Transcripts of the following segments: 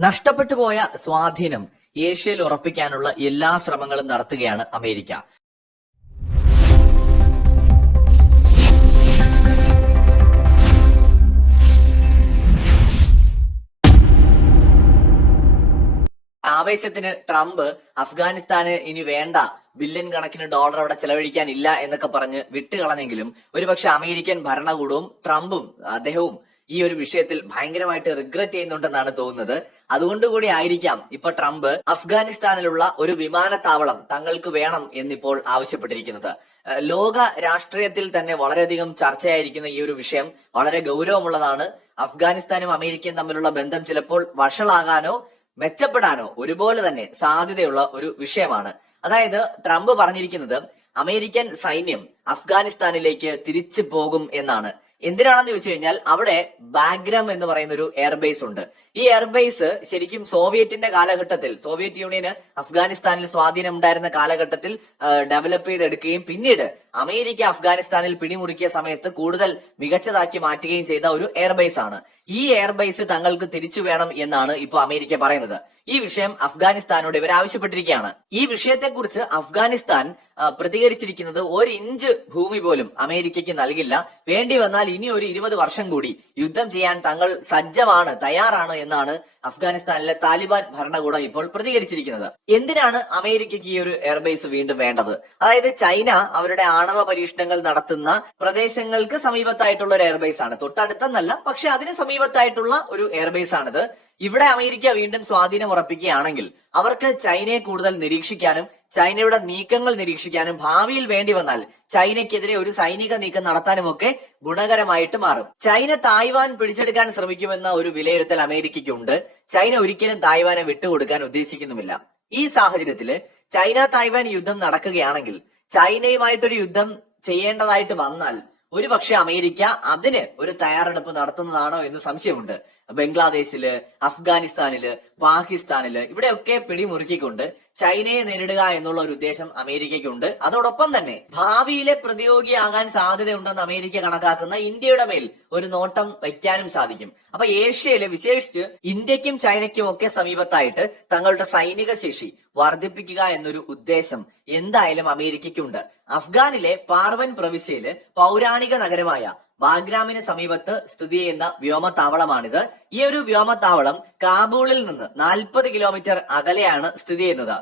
നഷ്ടപ്പെട്ടു പോയ സ്വാധീനം ഏഷ്യയിൽ ഉറപ്പിക്കാനുള്ള എല്ലാ ശ്രമങ്ങളും നടത്തുകയാണ് അമേരിക്ക. ആവേശത്തിന് ട്രംപ് അഫ്ഗാനിസ്ഥാന് ഇനി വേണ്ട ബില്യൺ കണക്കിന് ഡോളർ അവിടെ ചെലവഴിക്കാനില്ല എന്നൊക്കെ പറഞ്ഞ് വിട്ടുകളഞ്ഞെങ്കിലും ഒരുപക്ഷെ അമേരിക്കൻ ഭരണകൂടവും ട്രംപും അദ്ദേഹവും ഈ ഒരു വിഷയത്തിൽ ഭയങ്കരമായിട്ട് റിഗ്രറ്റ് ചെയ്യുന്നുണ്ടെന്നാണ് തോന്നുന്നത്. അതുകൊണ്ടുകൂടി ആയിരിക്കാം ഇപ്പൊ ട്രംപ് അഫ്ഗാനിസ്ഥാനിലുള്ള ഒരു വിമാനത്താവളം തങ്ങൾക്ക് വേണം എന്നിപ്പോൾ ആവശ്യപ്പെട്ടിരിക്കുന്നത്. ലോക രാഷ്ട്രീയത്തിൽ തന്നെ വളരെയധികം ചർച്ചയായിരിക്കുന്ന ഈ ഒരു വിഷയം വളരെ ഗൗരവമുള്ളതാണ്. അഫ്ഗാനിസ്ഥാനും അമേരിക്കയും തമ്മിലുള്ള ബന്ധം ചിലപ്പോൾ വഷളാകാനോ മെച്ചപ്പെടാനോ ഒരുപോലെ തന്നെ സാധ്യതയുള്ള ഒരു വിഷയമാണ്. അതായത് ട്രംപ് പറഞ്ഞിരിക്കുന്നത് അമേരിക്കൻ സൈന്യം അഫ്ഗാനിസ്ഥാനിലേക്ക് തിരിച്ചു പോകും എന്നാണ്. എന്തിനാണെന്ന് ചോദിച്ചു കഴിഞ്ഞാൽ അവിടെ ബാഗ്രം എന്ന് പറയുന്ന ഒരു എയർബേസ് ഉണ്ട്. ഈ എയർബേസ് ശരിക്കും സോവിയറ്റിന്റെ കാലഘട്ടത്തിൽ സോവിയറ്റ് യൂണിയന് അഫ്ഗാനിസ്ഥാനിൽ സ്വാധീനം ഉണ്ടായിരുന്ന കാലഘട്ടത്തിൽ ഡെവലപ്പ് ചെയ്തെടുക്കുകയും പിന്നീട് അമേരിക്ക അഫ്ഗാനിസ്ഥാനിൽ പിടിമുറുക്കിയ സമയത്ത് കൂടുതൽ മികച്ചതാക്കി മാറ്റുകയും ചെയ്ത ഒരു എയർബേസ് ആണ്. ഈ എയർബേസ് തങ്ങൾക്ക് തിരിച്ചു വേണം എന്നാണ് ഇപ്പൊ അമേരിക്ക പറയുന്നത്. ഈ വിഷയം അഫ്ഗാനിസ്ഥാനോട് ഇവർ ആവശ്യപ്പെട്ടിരിക്കുകയാണ്. ഈ വിഷയത്തെക്കുറിച്ച് അഫ്ഗാനിസ്ഥാൻ പ്രതികരിച്ചിരിക്കുന്നത് ഒരു ഇഞ്ച് ഭൂമി പോലും അമേരിക്കയ്ക്ക് നൽകില്ല. വേണ്ടി വന്നാൽ ഇനി ഒരു ഇരുപത് വർഷം കൂടി യുദ്ധം ചെയ്യാൻ തങ്ങൾ സജ്ജമാണ് തയ്യാറാണ് എന്നാണ് അഫ്ഗാനിസ്ഥാനിലെ താലിബാൻ ഭരണകൂടം ഇപ്പോൾ പ്രതികരിച്ചിരിക്കുന്നത്. എന്തിനാണ് അമേരിക്കയ്ക്ക് ഈ ഒരു എയർബേസ് വീണ്ടും വേണ്ടത്? അതായത് ചൈന അവരുടെ ആണവ പരീക്ഷണങ്ങൾ നടത്തുന്ന പ്രദേശങ്ങൾക്ക് സമീപത്തായിട്ടുള്ള ഒരു എയർബേസ് ആണ്. തൊട്ടടുത്തെന്നല്ല പക്ഷെ അതിന് സമീപത്തായിട്ടുള്ള ഒരു എയർബേസ് ആണിത്. ഇവിടെ അമേരിക്ക വീണ്ടും സ്വാധീനം ഉറപ്പിക്കുകയാണെങ്കിൽ അവർക്ക് ചൈനയെ കൂടുതൽ നിരീക്ഷിക്കാനും ചൈനയുടെ നീക്കങ്ങൾ നിരീക്ഷിക്കാനും ഭാവിയിൽ വേണ്ടി വന്നാൽ ചൈനയ്ക്കെതിരെ ഒരു സൈനിക നീക്കം നടത്താനും ഒക്കെ ഗുണകരമായിട്ട് മാറും. ചൈന തായ്വാൻ പിടിച്ചെടുക്കാൻ ശ്രമിക്കുമെന്ന ഒരു വിലയിരുത്തൽ അമേരിക്കയ്ക്കുണ്ട്. ചൈന ഒരിക്കലും തായ്വാനെ വിട്ടുകൊടുക്കാൻ ഉദ്ദേശിക്കുന്നുമില്ല. ഈ സാഹചര്യത്തിൽ ചൈന തായ്വാൻ യുദ്ധം നടക്കുകയാണെങ്കിൽ ചൈനയുമായിട്ടൊരു യുദ്ധം ചെയ്യേണ്ടതായിട്ട് വന്നാൽ ഒരുപക്ഷെ അമേരിക്ക അതിന് ഒരു തയ്യാറെടുപ്പ് നടത്തുന്നതാണോ എന്ന് സംശയമുണ്ട്. ബംഗ്ലാദേശിൽ അഫ്ഗാനിസ്ഥാനിൽ പാകിസ്ഥാനിൽ ഇവിടെയൊക്കെ പിടിമുറുക്കിക്കൊണ്ട് ചൈനയെ നേരിടുക എന്നുള്ള ഒരു ഉദ്ദേശം അമേരിക്കയ്ക്കുണ്ട്. അതോടൊപ്പം തന്നെ ഭാവിയിലെ പ്രതിയോഗിയാകാൻ സാധ്യതയുണ്ടെന്ന് അമേരിക്ക കണക്കാക്കുന്ന ഇന്ത്യയുടെ മേൽ ഒരു നോട്ടം വയ്ക്കാനും സാധിക്കും. അപ്പൊ ഏഷ്യയിൽ വിശേഷിച്ച് ഇന്ത്യക്കും ചൈനയ്ക്കും ഒക്കെ സമീപത്തായിട്ട് തങ്ങളുടെ സൈനിക ശേഷി വർദ്ധിപ്പിക്കുക എന്നൊരു ഉദ്ദേശം എന്തായാലും അമേരിക്കയ്ക്കുണ്ട്. അഫ്ഗാനിലെ പാർവൻ പ്രവിശ്യയിൽ പൗരാണിക നഗരമായ ബാഗ്രാമിന് സമീപത്ത് സ്ഥിതി ചെയ്യുന്ന വ്യോമത്താവളമാണിത്. ഈ ഒരു വ്യോമത്താവളം കാബൂളിൽ നിന്ന് നാൽപ്പത് കിലോമീറ്റർ അകലെയാണ് സ്ഥിതി ചെയ്യുന്നത്.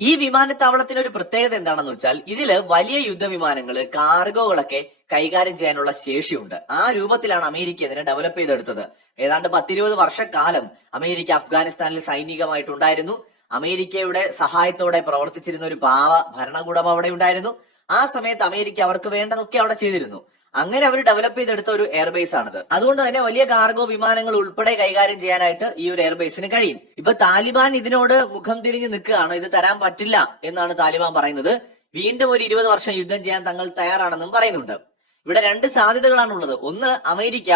ഈ വിമാനത്താവളത്തിന് ഒരു പ്രത്യേകത എന്താണെന്ന് വെച്ചാൽ ഇതിൽ വലിയ യുദ്ധവിമാനങ്ങൾ കാർഗോകളൊക്കെ കൈകാര്യം ചെയ്യാനുള്ള ശേഷിയുണ്ട്. ആ രൂപത്തിലാണ് അമേരിക്ക ഇതിനെ ഡെവലപ്പ് ചെയ്തെടുത്തത്. ഏതാണ്ട് പത്തിരുപത് വർഷക്കാലം അമേരിക്ക അഫ്ഗാനിസ്ഥാനിൽ സൈനികമായിട്ടുണ്ടായിരുന്നു അമേരിക്കയുടെ സഹായത്തോടെ പ്രവർത്തിച്ചിരുന്ന ഒരു പാവ ഭരണകൂടം അവിടെ ഉണ്ടായിരുന്നു. ആ സമയത്ത് അമേരിക്ക അവർക്ക് വേണ്ടതൊക്കെ അവിടെ ചെയ്തിരുന്നു. അങ്ങനെ അവർ ഡെവലപ്പ് ചെയ്തെടുത്ത ഒരു എയർബേസ് ആണിത്. അതുകൊണ്ട് തന്നെ വലിയ കാർഗോ വിമാനങ്ങൾ ഉൾപ്പെടെ കൈകാര്യം ചെയ്യാനായിട്ട് ഈ ഒരു എയർബേസിന് കഴിയും. ഇപ്പൊ താലിബാൻ ഇതിനോട് മുഖം തിരിഞ്ഞ് നിൽക്കുകയാണ്. ഇത് തരാൻ പറ്റില്ല എന്നാണ് താലിബാൻ പറയുന്നത്. വീണ്ടും ഒരു ഇരുപത് വർഷം യുദ്ധം ചെയ്യാൻ തങ്ങൾ തയ്യാറാണെന്നും പറയുന്നുണ്ട്. ഇവിടെ രണ്ട് സാധ്യതകളാണ് ഉള്ളത് ഒന്ന് അമേരിക്ക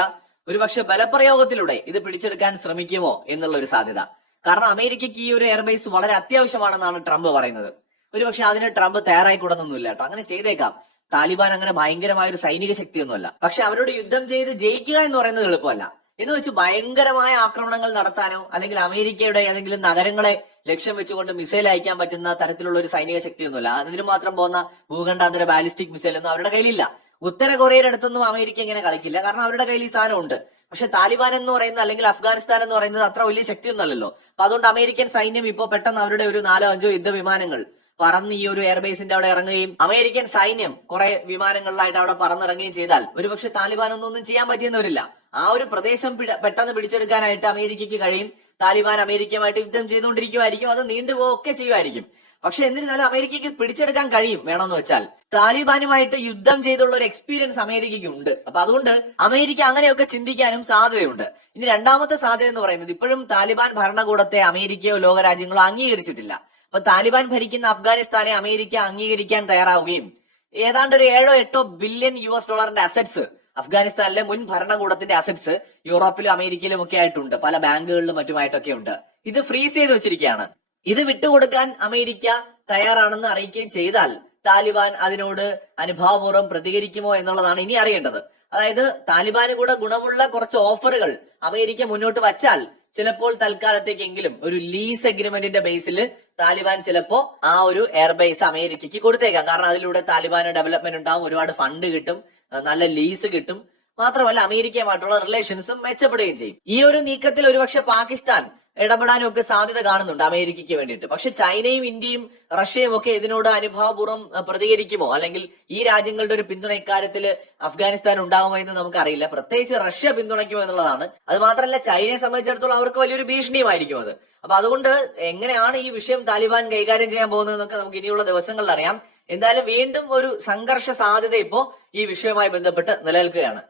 ഒരുപക്ഷെ ബലപ്രയോഗത്തിലൂടെ ഇത് പിടിച്ചെടുക്കാൻ ശ്രമിക്കുമോ എന്നുള്ള ഒരു സാധ്യത. കാരണം അമേരിക്കയ്ക്ക് ഈ ഒരു എയർബേസ് വളരെ അത്യാവശ്യമാണെന്നാണ് ട്രംപ് പറയുന്നത്. ഒരുപക്ഷെ അതിന് ട്രംപ് തയ്യാറായിക്കൂടുന്നൊന്നുമില്ല കേട്ടോ. അങ്ങനെ ചെയ്തേക്കാം. താലിബാൻ അങ്ങനെ ഭയങ്കരമായ ഒരു സൈനിക ശക്തിയൊന്നുമല്ല. പക്ഷെ അവരോട് യുദ്ധം ചെയ്ത് ജയിക്കുക എന്ന് പറയുന്നത് എളുപ്പമല്ല. എന്ന് വെച്ച് ഭയങ്കരമായ ആക്രമണങ്ങൾ നടത്താനോ അല്ലെങ്കിൽ അമേരിക്കയുടെ ഏതെങ്കിലും നഗരങ്ങളെ ലക്ഷ്യം വെച്ചുകൊണ്ട് മിസൈൽ അയക്കാൻ പറ്റുന്ന തരത്തിലുള്ള ഒരു സൈനിക ശക്തിയൊന്നുമല്ല. അതിന് മാത്രം പോകുന്ന ഭൂഖണ്ഡാന്തര ബാലിസ്റ്റിക് മിസൈൽ ഒന്നും അവരുടെ കയ്യിലില്ല. ഉത്തര കൊറിയയുടെ അടുത്തൊന്നും അമേരിക്ക ഇങ്ങനെ കളിക്കില്ല. കാരണം അവരുടെ കയ്യിൽ ഈ സാധനം ഉണ്ട്. പക്ഷെ താലിബാൻ എന്ന് പറയുന്നത് അല്ലെങ്കിൽ അഫ്ഗാനിസ്ഥാൻ എന്ന് പറയുന്നത് അത്ര വലിയ ശക്തിയൊന്നുമല്ലല്ലോ. അപ്പൊ അതുകൊണ്ട് അമേരിക്കൻ സൈന്യം ഇപ്പോ പെട്ടെന്ന് അവരുടെ ഒരു നാലോ അഞ്ചോ യുദ്ധവിമാനങ്ങൾ പറന്ന് ഈ ഒരു എയർബേസിന്റെ അവിടെ ഇറങ്ങുകയും അമേരിക്കൻ സൈന്യം കുറെ വിമാനങ്ങളിലായിട്ട് അവിടെ പറന്നിറങ്ങുകയും ചെയ്താൽ ഒരുപക്ഷെ താലിബാൻ ഒന്നും ചെയ്യാൻ പറ്റിയെന്ന് വരില്ല ആ ഒരു പ്രദേശം പെട്ടെന്ന് പിടിച്ചെടുക്കാനായിട്ട് അമേരിക്കയ്ക്ക് കഴിയും. താലിബാൻ അമേരിക്കയുമായിട്ട് യുദ്ധം ചെയ്തുകൊണ്ടിരിക്കുമായിരിക്കും. അത് നീണ്ടുപോകൊക്കെ ചെയ്യുമായിരിക്കും. പക്ഷെ എന്നിരുന്നാലും അമേരിക്കയ്ക്ക് പിടിച്ചെടുക്കാൻ കഴിയും വേണമെന്ന് വെച്ചാൽ. താലിബാനുമായിട്ട് യുദ്ധം ചെയ്തുള്ള ഒരു എക്സ്പീരിയൻസ് അമേരിക്കയ്ക്ക് ഉണ്ട് അപ്പൊ അതുകൊണ്ട് അമേരിക്ക അങ്ങനെയൊക്കെ ചിന്തിക്കാനും സാധ്യതയുണ്ട്. ഇനി രണ്ടാമത്തെ സാധ്യത എന്ന് പറയുന്നത് ഇപ്പോഴും താലിബാൻ ഭരണകൂടത്തെ അമേരിക്കയോ ലോകരാജ്യങ്ങളോ അംഗീകരിച്ചിട്ടില്ല. അപ്പൊ താലിബാൻ ഭരിക്കുന്ന അഫ്ഗാനിസ്ഥാനെ അമേരിക്ക അംഗീകരിക്കാൻ തയ്യാറാവുകയും ഏതാണ്ട് ഒരു ഏഴോ എട്ടോ ബില്യൺ യു എസ് ഡോളറിന്റെ അസറ്റ്സ് അഫ്ഗാനിസ്ഥാനിലെ മുൻ ഭരണകൂടത്തിന്റെ അസറ്റ്സ് യൂറോപ്പിലും അമേരിക്കയിലും ഒക്കെ ആയിട്ടുണ്ട്. പല ബാങ്കുകളിലും മറ്റുമായിട്ടൊക്കെ ഉണ്ട്. ഇത് ഫ്രീസ് ചെയ്ത് വെച്ചിരിക്കുകയാണ്. ഇത് വിട്ടുകൊടുക്കാൻ അമേരിക്ക തയ്യാറാണെന്ന് അറിയിക്കുകയും ചെയ്താൽ താലിബാൻ അതിനോട് അനുഭാവപൂർവം പ്രതികരിക്കുമോ എന്നുള്ളതാണ് ഇനി അറിയേണ്ടത്. അതായത് താലിബാന് കൂടെ ഗുണമുള്ള കുറച്ച് ഓഫറുകൾ അമേരിക്ക മുന്നോട്ട് വച്ചാൽ ചിലപ്പോൾ തൽക്കാലത്തേക്കെങ്കിലും ഒരു ലീസ് അഗ്രിമെന്റിന്റെ ബേസിൽ താലിബാൻ ചിലപ്പോ ആ ഒരു എയർബേസ് അമേരിക്കയ്ക്ക് കൊടുത്തേക്കാം. കാരണം അതിലൂടെ താലിബാന് ഡെവലപ്മെന്റ് ഉണ്ടാവും ഒരുപാട് ഫണ്ട് കിട്ടും നല്ല ലീസ് കിട്ടും. മാത്രമല്ല അമേരിക്കയുമായിട്ടുള്ള റിലേഷൻസും മെച്ചപ്പെടുകയും ചെയ്യും. ഈ ഒരു നീക്കത്തിൽ ഒരുപക്ഷെ പാകിസ്ഥാൻ ഇടപെടാനും ഒക്കെ സാധ്യത കാണുന്നുണ്ട് അമേരിക്കയ്ക്ക് വേണ്ടിയിട്ട്. പക്ഷെ ചൈനയും ഇന്ത്യയും റഷ്യയും ഒക്കെ ഇതിനോട് അനുഭാവപൂർവം പ്രതികരിക്കുമോ? അല്ലെങ്കിൽ ഈ രാജ്യങ്ങളുടെ ഒരു പിന്തുണ ഇക്കാര്യത്തിൽ അഫ്ഗാനിസ്ഥാൻ ഉണ്ടാകുമോ എന്ന് നമുക്കറിയില്ല. പ്രത്യേകിച്ച് റഷ്യ പിന്തുണയ്ക്കുമോ എന്നുള്ളതാണ്. അത് മാത്രമല്ല ചൈനയെ സംബന്ധിച്ചിടത്തോളം അവർക്ക് വലിയൊരു ഭീഷണിയുമായിരിക്കും അത്. അപ്പൊ അതുകൊണ്ട് എങ്ങനെയാണ് ഈ വിഷയം താലിബാൻ കൈകാര്യം ചെയ്യാൻ പോകുന്നത് എന്നൊക്കെ നമുക്ക് ഇനിയുള്ള ദിവസങ്ങളിൽ അറിയാം. എന്തായാലും വീണ്ടും ഒരു സംഘർഷ സാധ്യത ഇപ്പോ ഈ വിഷയവുമായി ബന്ധപ്പെട്ട് നിലനിൽക്കുകയാണ്.